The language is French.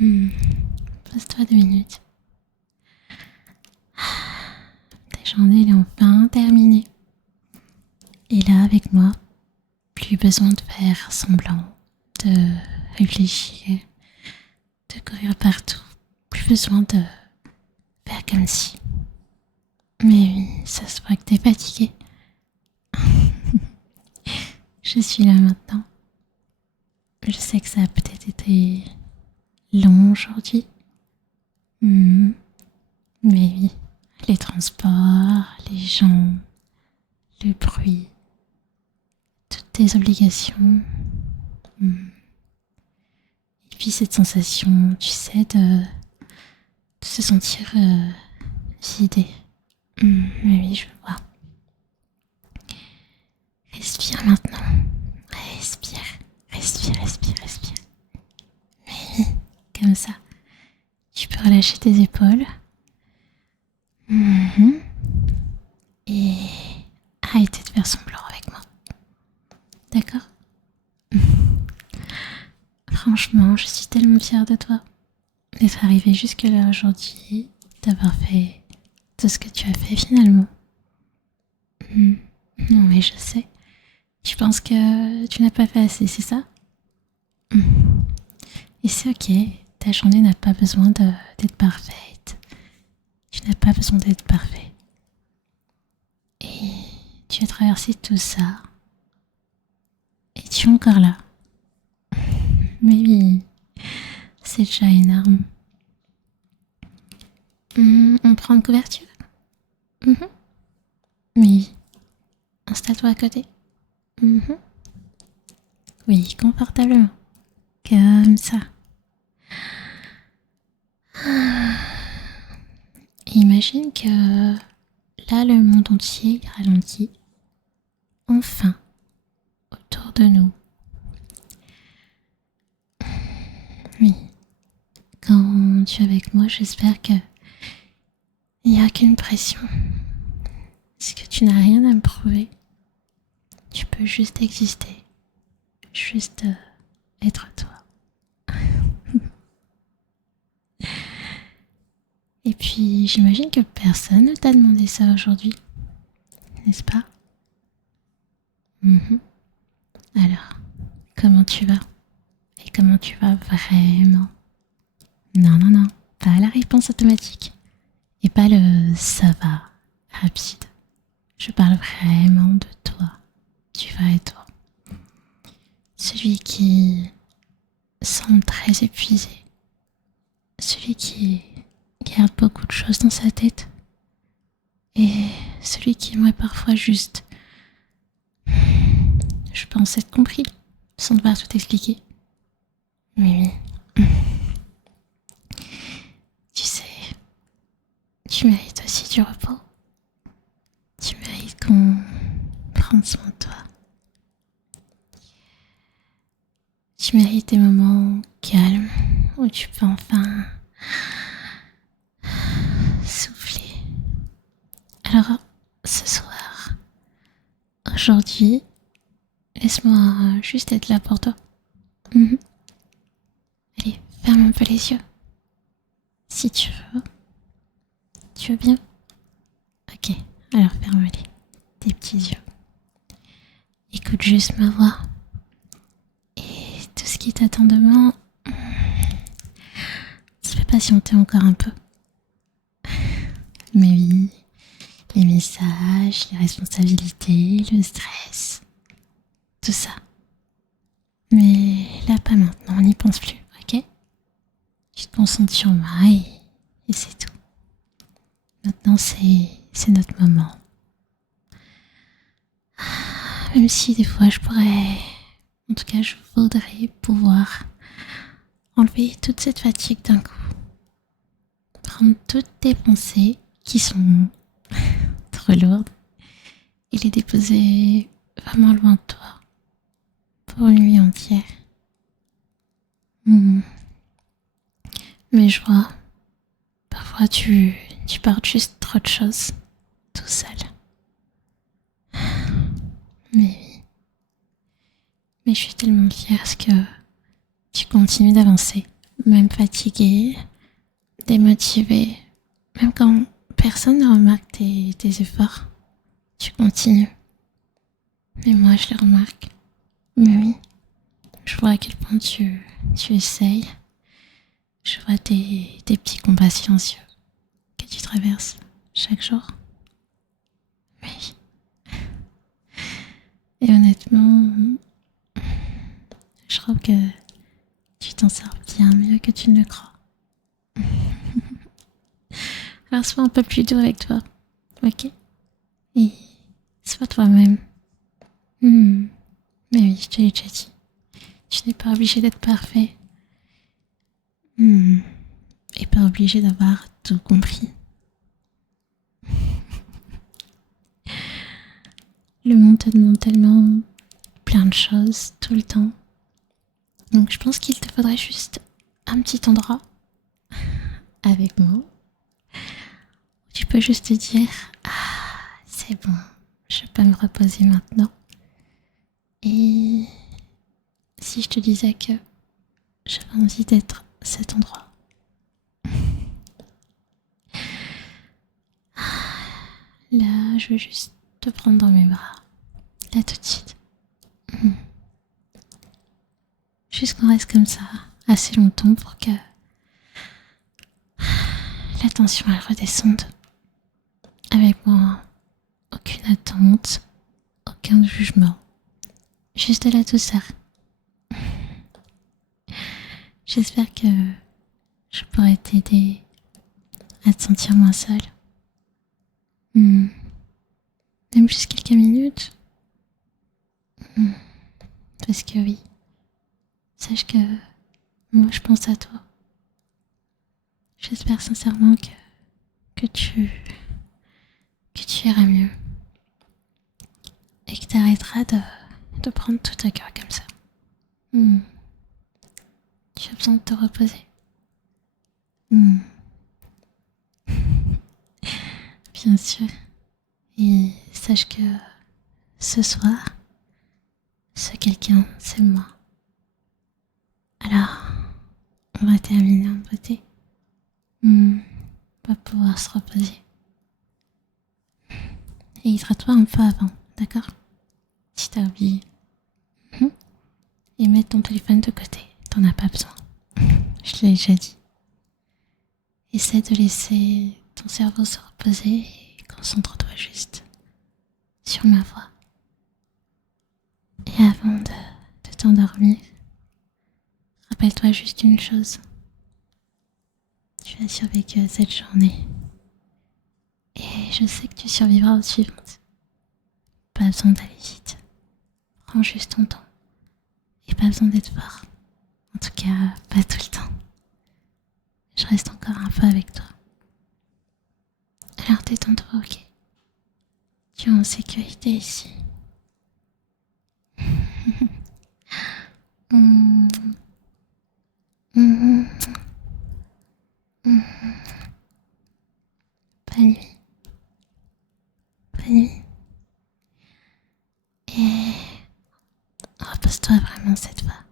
Pose-toi 2 minutes. Ta journée elle est enfin terminée. Et là, avec moi, plus besoin de faire semblant, de réfléchir, de courir partout. Plus besoin de faire comme si. Mais oui, ça se voit que t'es fatigué. Je suis là maintenant. Je sais que ça a peut-être été long aujourd'hui. Mais oui, les transports, les gens, le bruit, toutes tes obligations. Et puis cette sensation, tu sais, de se sentir vidé. Mais oui, je vois. Respire maintenant. Respire, respire, respire, respire. Oui, comme ça. Tu peux relâcher tes épaules. Et arrêter de faire semblant avec moi. D'accord? Franchement, je suis tellement fière de toi. D'être arrivée jusque-là aujourd'hui. D'avoir fait tout ce que tu as fait finalement. Non mais je sais. Tu penses que tu n'as pas fait assez, c'est ça? Et c'est ok. Ta journée n'a pas besoin d'être parfaite. Tu n'as pas besoin d'être parfait. Et tu as traversé tout ça. Et tu es encore là. Mais oui, c'est déjà énorme. On prend une couverture? Oui. Installe-toi à côté. Oui, confortablement. Comme ça. Et imagine que là, le monde entier ralentit. Enfin, autour de nous. Oui. Quand tu es avec moi, j'espère que il n'y a qu'une pression. Parce que tu n'as rien à me prouver. Tu peux juste exister. Juste être toi. Et puis, j'imagine que personne ne t'a demandé ça aujourd'hui. N'est-ce pas? Alors, comment tu vas? Et comment tu vas vraiment? Non, non, non. Pas la réponse automatique. Et pas le ça va rapide. Je parle vraiment de toi. Tu vas et toi. Celui qui semble très épuisé. Celui qui garde beaucoup de choses dans sa tête. Et celui qui aimerait parfois juste, je pense être compris, sans devoir tout expliquer. Mais oui. Tu sais, tu mérites aussi du repos. Tu mérites qu'on prenne soin de toi. Tu mérites des moments calmes où tu peux enfin souffler. Alors, ce soir, aujourd'hui, laisse-moi juste être là pour toi. Allez, ferme un peu les yeux. Si tu veux. Tu veux bien? Ok, alors ferme-les. Tes petits yeux. Écoute juste ma voix. Et tout ce qui t'attend demain, tu peux patienter encore un peu. Mais oui, les messages, les responsabilités, le stress, tout ça. Mais là, pas maintenant, on n'y pense plus, ok? Tu te concentres sur moi et c'est tout. Maintenant, c'est notre moment. Même si des fois, je pourrais... En tout cas, je voudrais pouvoir enlever toute cette fatigue d'un coup. Prendre toutes tes pensées qui sont trop lourdes et les déposer vraiment loin de toi pour une nuit entière. Mais je vois, parfois tu portes juste trop de choses tout seul. Mais oui, mais je suis tellement fière parce que tu continues d'avancer même fatigué, démotivé, même quand personne ne remarque tes efforts, tu continues. Mais moi, je les remarque. Mais oui, je vois à quel point tu essayes. Je vois tes petits combats silencieux que tu traverses chaque jour. Oui. Et honnêtement, je trouve que tu t'en sors bien mieux que tu ne le crois. Alors sois un peu plus doux avec toi, ok? Et sois toi-même. Hmm. Mais oui, je te l'ai déjà dit. Tu n'es pas obligé d'être parfait. Hmm. Et pas obligé d'avoir tout compris. Le monde te demande tellement plein de choses tout le temps. Donc je pense qu'il te faudrait juste un petit endroit avec moi où tu peux juste te dire ah, c'est bon, je peux me reposer maintenant. Et si je te disais que j'avais envie d'être cet endroit. Là, je veux juste te prendre dans mes bras. Là, tout de suite. Juste qu'on reste comme ça assez longtemps pour que la tension elle redescende. Avec moi, aucune attente, aucun jugement. Juste de la douceur. J'espère que je pourrai t'aider à te sentir moins seule. Même juste quelques minutes. Parce que oui, sache que moi je pense à toi. J'espère sincèrement que tu iras mieux. Et que tu arrêteras de prendre tout à cœur comme ça. Tu as besoin de te reposer. Bien sûr. Et sache que ce soir, ce quelqu'un, c'est moi. Alors, on va terminer en beauté. On va pouvoir se reposer. Et hydrate-toi un peu avant, d'accord? Si t'as oublié. Et mets ton téléphone de côté. T'en as pas besoin. Je te l'ai déjà dit. Essaie de laisser ton cerveau se reposer et concentre-toi juste sur ma voix. Et avant de t'endormir, rappelle-toi juste une chose. Tu as survécu à cette journée. Et je sais que tu survivras aux suivantes. Pas besoin d'aller vite. Prends juste ton temps. Et pas besoin d'être fort. En tout cas, pas tout le temps. Je reste encore un peu avec toi. Alors détends-toi, ok? Tu es en sécurité ici. Bonne nuit. Bonne nuit. Et repose-toi vraiment cette fois.